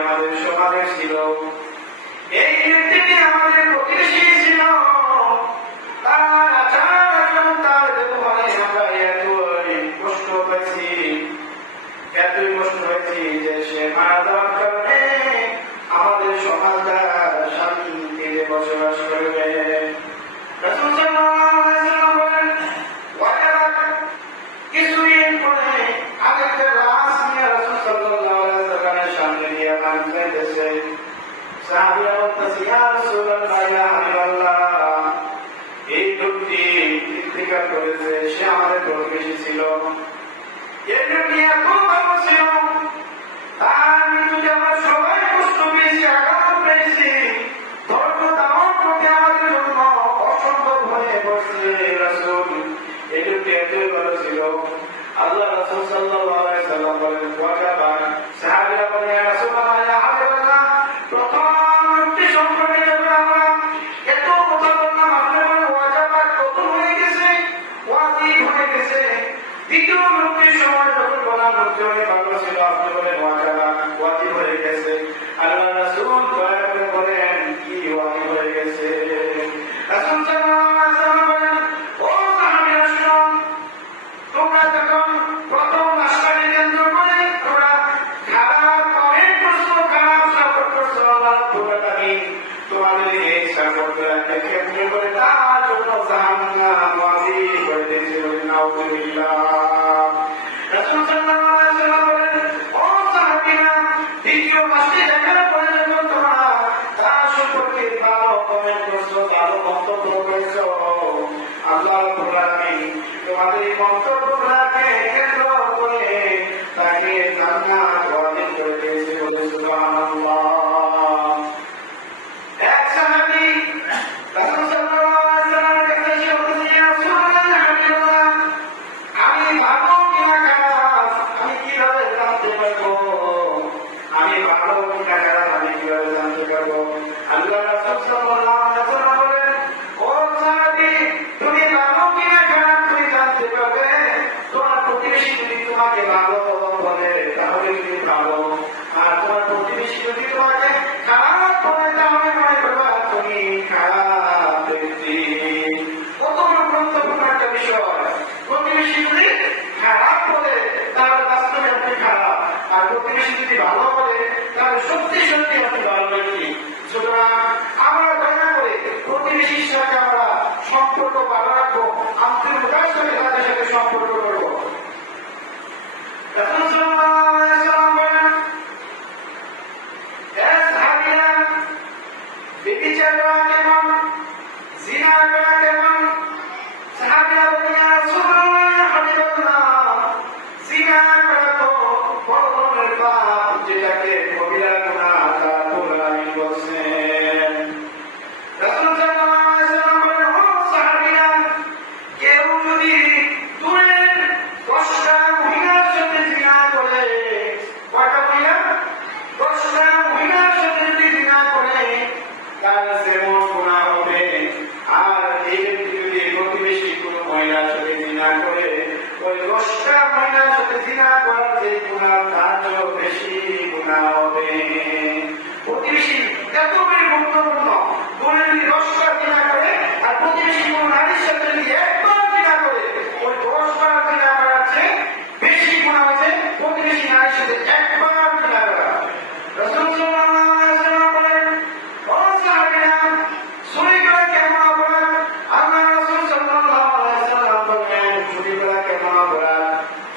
আমাদের সমাজে ছিল, এই ব্যক্তিটি আমাদের প্রতিবেশী ছিল। তার আচার তার ব্যবহারে আমরা এতই কষ্ট পেয়েছি, এতই কষ্ট হয়েছি যে সে মারা যাওয়ার কারণে আমাদের সমাজটা শান্তিতে বসবাস করবে। রাসূল সাল্লাল্লাহু আলাইহি ওয়াসাল্লাম বলেন, কিছুদিন পরে আরেকটা লাশ নিয়ে রাসূল সাল্লাল্লাহু আলাইহি ওয়াসাল্লামের সামনে নিয়ে আনতেছে। সাহাবীরা বলতেছে, ইয়া রাসূলুল্লাহ, ইয়া হাবিবাল্লাহ, এই লোকটি ইন্তিকাল করেছে, সে আমাদের প্রতিবেশী ছিল, এই লোকটি এত ভালো ছিল, তার মৃত্যুতে আমরা সবাই কষ্ট পেয়েছি, আঘাত পেয়েছি, ধৈর্য ধারণ করতে আমাদের জন্য অসম্ভব হয়ে পড়ছে। রাসূল, এই লোকটি এতই ভালো ছিল। আল্লাহ রাসূল সাল্লাল্লাহু আলাইহি ওয়াসাল্লাম বলেন, ওয়াজাবা। সাহাবীরা বলেন, ইয়া রাসূলুল্লাহ, ইয়া হাবিবাল্লাহ, প্রথম লোকটি সম্পর্কে যখন আমরা এত কথা বললাম, আপনি বলেন ওয়াজাবা, কবুল হয়ে গেছে, ওয়াজিব হয়ে গেছে। দ্বিতীয় লোকটির সময় যখন বললাম লোকটি অনেক ভালো ছিল, আপনি বলেন ওয়াজাবা, ওয়াজিব হয়ে গেছে। আল্লাহ রাসূল দয়া করে বলেন, কি ওয়াজিব হয়ে গেছে? রাসূল সাল্লাল্লাহু আলাইহি ওয়াসাল্লাম বলেন, ও সাহাবীরা শুনো, তোমরা যখন প্রথম রাস্তাকে কেন্দ্র করে তোমরা খারাপ কমেন্ট করছো, খারাপ সাপোর্ট করছো, আল্লাহ রাব্বুল আলামিন তোমাদের এই সাপোর্টটাকে কেন্দ্র করে তার জন্য জাহান্নাম ওয়াজিব করে দিয়েছিল। নাউযুবিল্লাহ। রাসূল সাল্লাল্লাহু আলাইহি ওয়াসাল্লাম বলেন, ও সাহাবীরা, দ্বিতীয় মাসটি দেখার পরে যখন তোমরা তার সম্পর্কে ভালো কমেন্ট করছো, ভালো মন্তব্য করেছো, আল্লাহ রাব্বুল আলামিন তোমাদের এই মন্তব্যগুলোকে কেন্দ্র করে তাকে জান্নাত ওয়াজিব করে দিয়েছে। বলে সুবহানাল্লাহ। এক সাহাবী রাসূল সাল্লাল্লাহু আলাইহি ওয়াসাল্লামের কাছে এসে বললেন, ইয়া রাসূলুল্লাহ, হাবিবাল্লাহ, আমি ভালো কিনা খারাপ আমি কিভাবে জানতে পারবো? আমি ভালো কিনা খারাপ আমি কিভাবে জানতে পারবো? আল্লাহ রাসূল সাল্লাল্লাহু আলাইহি ওয়াসাল্লাম বলেন, ও সাহাবী, তুমি ভালো কিনা খারাপ তুমি জানতে পারবে তোমার প্রতিবেশী যদি তোমাকে ভালো বলে তাহলে তুমি ভালো, আর তোমার প্রতিবেশী যদি তোমাকে খারাপ বলে তাহলে মনে করবা তুমি খারাপ ব্যক্তি। কত গুরুত্বপূর্ণ একটা বিষয়। প্রতিবেশী যদি খারাপ বলে তাহলে বাস্তবে আপনি খারাপ, আর প্রতিবেশী যদি ভালো বলে তাহলে সত্যি সত্যি আপনি ভালো ব্যক্তি। সুতরাং আমরা দয়া করে প্রতিবেশীর সাথে আমরা সম্পর্ক ভালো রাখবো, আন্তরিকতার সাথে তাদের সাথে সম্পর্ক করবো। রাসূল সাল্লাল্লাহু আলাইহি ওয়াসাল্লাম বলেন, হে সাহাবীরা, ব্যভিচার করা কেমন, জিনা করা কেমন? সাহাবীরা বলেন, ইয়া রাসূলুল্লাহ, ইয়া হাবিবাল্লাহ, জিনা করা তো বড় ধরনের পাপ, যেটাকে কবিরা গুনাহ আল্লাহ রাব্বুল আলামিন বলেছেন। রাসূল সাল্লাল্লাহু আলাইহি ওয়াসাল্লাম বলেন, ও সাহাবীরা, কেউ যদি দূরের 10টা মহিলার সাথে জিনা করে, কয়টা মহিলা? 10টা মহিলার সাথে যদি জিনা করে তার যেমন গুনাহ হবে, আর এই ব্যক্তি যদি প্রতিবেশী কোনো মহিলার সাথে জিনা করে ওই 10টা মহিলার সাথে জিনা করার যে গুনাহ তার চেয়েও বেশি গুনাহ হবে। প্রতিবেশী এত বেশি গুরুত্বপূর্ণ। দূরে যদি 10টা জিনা করে আর প্রতিবেশী কোনো নারীর সাথে যদি একবার জিনা করে ওই 10বার জিনা করার চেয়ে বেশি গুনাহ হচ্ছে প্রতিবেশী নারীর সাথে একবার জিনা করা। রাসূল সাল্লাল্লাহু আলাইহি ওয়াসাল্লাম বলেন, ও সাহাবীরা, চুরি করা কেমন অপরাধ? আল্লাহ রাসূল সাল্লাল্লাহু আলাইহি ওয়াসাল্লাম বলেন, চুরি করা কেমন অপরাধ?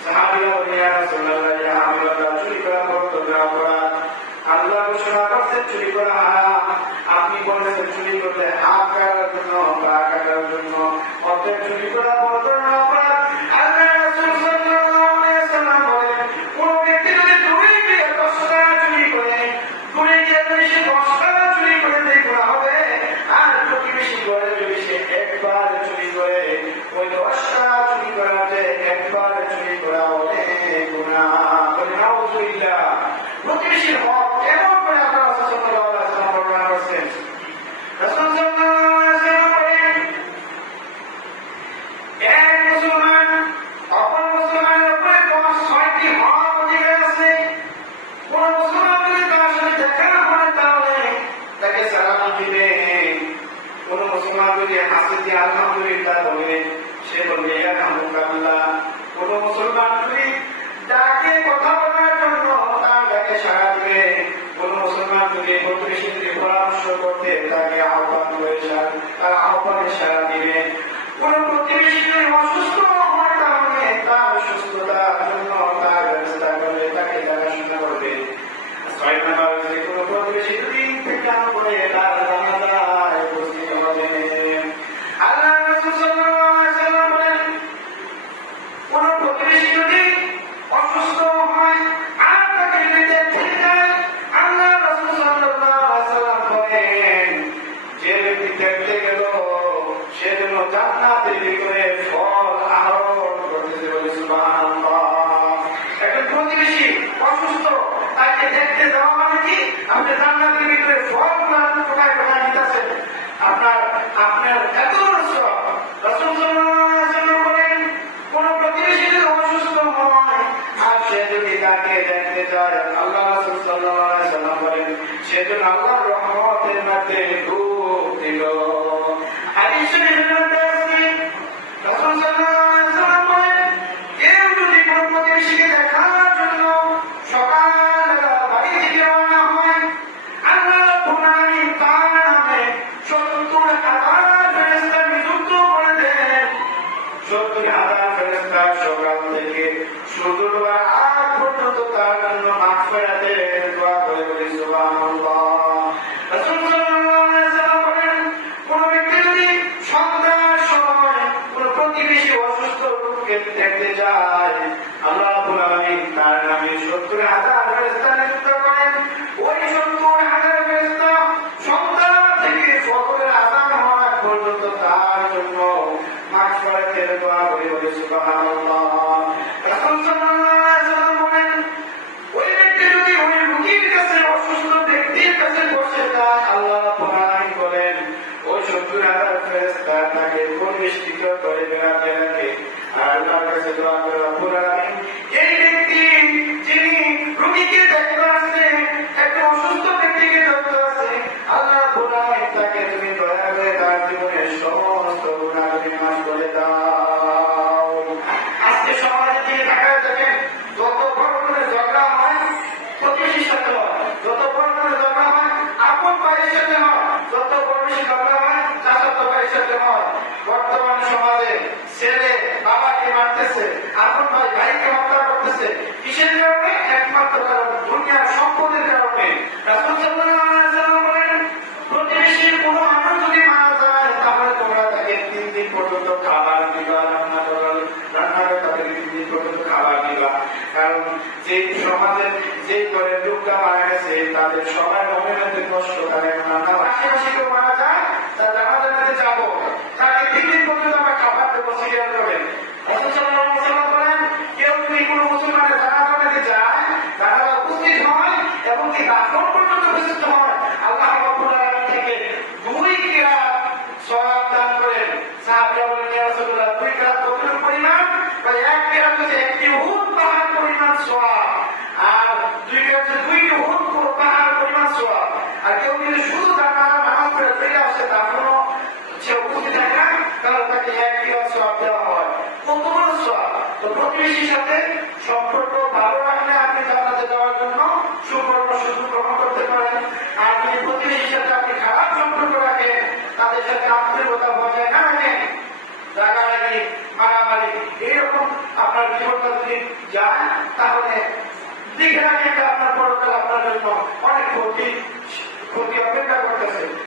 সাহাবীরা বলেন, ইয়া রাসূলুল্লাহ, ইয়া হাবিবাল্লাহ, চুরি করা বড় অপরাধ। আল্লাহ ঘোষণা করছে চুরি করা হারাম। আপনি বলেছেন চুরি করলে হাত কাটার জন্য, পা কাটার জন্য, অতএব চুরি করা বড় ধরনের অপরাধ। আল্লাহ রাসূল সাল্লাল্লাহু আলাইহি ওয়াসাল্লাম বলেন, কোন ব্যক্তি যদি দূরে গিয়ে 10টা চুরি করে, দূরে গিয়ে যদি সে 10টা চুরি করে দেয় গুনাহ হবে, আর প্রতিবেশী ঘরে যদি সে একবার চুরি করে ওই 10টা চুরি করাতে একবার চুরি করা অনেক গুনাহ। বলে নাউযুবিল্লাহ। প্রতিবেশীর হক কেমন করে আল্লাহ রাসূল সাল্লাল্লাহু আলাইহি ওয়াসাল্লাম বর্ণনা করেছেন। রাসূল সাল্লাল্লাহু আলাইহি ওয়াসাল্লাম বলেন, এক মুসলমান অপর মুসলমানের উপরে 6টি হক অধিকার আছে। কোন মুসলমান যদি তার সাথে অসুস্থ তাকে দেখতে যাওয়া মানে কি আপনি জান্নাতের ভিতরে সব টোকায় টোকায় নিতেছেন আপনার আপনার এত সব। রাসূল সাল্লাল্লাহু আলাইহি ওয়াসাল্লাম বলেন কোন প্রতিবেশী যদি অসুস্থ হয় আর সে যদি তাকে দেখতে যায় আল্লাহ রাসূল সাল্লাল্লাহু আলাইহি ওয়াসাল্লাম বলেন সে যেন আল্লাহর রহমতের মধ্যে ডুব দিল। হাদিস শরীফের মধ্যে আছে রাসূল সাল্লাল্লাহু আলাইহি ওয়াসাল্লাম বলেন কেউ যদি কোন প্রতিবেশীকে দেখার জন্য সকালবেলা বাড়ি থেকে রওনা হয় আল্লাহ রাব্বুল আলামিন তার নামে ৭০,০০০ ফেরেশতা নিযুক্ত করে দেন। ৭০,০০০ ফেরেশতা সকাল থেকে শুধু আগ পর্যন্ত তার জন্য মাগফিরাতের দোয়া করে বলি সুবহানাল্লাহ। রাসূল সাল্লাল্লাহু আলাইহি ওয়াসাল্লাম বলেন কোন ব্যক্তি যদি সন্ধ্যার সময় কোন প্রতিবেশী অসুস্থ রোগীকে দেখতে যায় আল্লাহ রাব্বুল আলামিন তার নামে ৭০,০০০ ফেরেশতা নিযুক্ত করেন। ওই ৭০,০০০ ফেরেশতা সন্ধ্যা থেকে ফজরের আযান হওয়া পর্যন্ত তার জন্য মাগফিরাতের দোয়া করে বলি সুবহানাল্লাহ। রাসূল সাল্লাল্লাহু আলাইহি ওয়াসাল্লাম বলেন ওই ব্যক্তি যদি ওই রোগীর কাছে অসুস্থ ব্যক্তির কাছে বসে যায় আল্লাহ রাব্বুল আলামিন বলেন ওই ৭০,০০০ ফেরেশতা তাকে পরিবেষ্টিত করে বেড়াতে রাখে আর আল্লাহর কাছে দোয়া করে রাব্বুল আলামিন এই ব্যক্তি যিনি রোগীকে দেখতে আসছে একটা অসুস্থ ব্যক্তিকে দেখতে আসছে আল্লাহ রাব্বুল আলামিন তাকে তুমি দয়া করে তার জীবনের সমস্ত গুনাহকে মাফ করে দাও। আজকে সমাজে দিয়ে তাকায় দেখেন যত বড় করে ঝগড়া হয় প্রতিবেশীর সাথে হয়, যত বড় করে ঝগড়া হয় আপন ভাইয়ের সাথে হয়, যত বড় বেশি ঝগড়া হয় চাচাতো ভাইয়ের সাথে হয়। বর্তমান সমাজে ছেলে বাবাকে মারতেছে, আপন ভাই ভাইকে হত্যা করতেছে। কিসের কারণে? একমাত্র কারণ দুনিয়ার সম্পদের কারণে। রাসূল সাল্লাল্লাহু আলাইহি ওয়াসাল্লাম বলেন প্রতিবেশীর কোনো মানুষ যদি মারা যায় তাহলে তোমরা তাকে ৩ দিন পর্যন্ত খাবার দিবা, রান্না করে তাদের ৩ দিন পর্যন্ত খাবার দিবা। কারণ যেই সমাজের যেই ঘরের লোকটা মারা গেছে তাদের সবাই মনের মধ্যে কষ্ট, তারা আমরা আশেপাশে কেউ মারা যায় তার জানাজাতে যাবো, তাকে ৩ দিন পর্যন্ত আমরা খাবার দেবো, সিরিয়াল করবেন। রাসূল সাল্লাল্লাহু আলাইহি ওয়াসাল্লাম বলেন কেউ যদি কোনো মুসলমানের জানাজাতে যায় তারা উপস্থিত হয় এবং কি দাফন পর্যন্ত উপস্থিত হয় আল্লাহ রাব্বুল আলামিন থেকে 2 কিরাত সওয়াব দান করেন। সাহাবারা বলেন ইয়া রাসূলুল্লাহ 2 কিরাত কতটুকু পরিমাণ? বলে 1 কিরাত হচ্ছে 1টি উহুদ পাহাড় পরিমাণ সওয়াব, আর 2 কিরাত হচ্ছে 2টি উহুদ পাহাড় পরিমাণ সওয়াব। আর কেউ যদি শুধু জানাজা নামাজ পড়ে ফিরে আসে তারপরও সে উপস্থিত থাকে না তাহলে তাকে 1 কিরাত সওয়াব দেওয়া হয়। কত বড় সওয়াব! তো প্রতিবেশীর সাথে সম্পর্ক ভালো রাখলে আপনি জান্নাতে যাওয়ার জন্য সুবর্ণ সুযোগ গ্রহণ করতে পারেন। আর যদি প্রতিবেশীর সাথে আপনি খারাপ সম্পর্ক রাখেন, তাদের সাথে আত্মীয়তা বজায় না রাখেন, রাগারাগি মারামারি এইরকম আপনার জীবনটা যদি যায় তাহলে দেখে রাখেন আপনার পরকাল আপনার জন্য অনেক ক্ষতি অপেক্ষা করতেছে।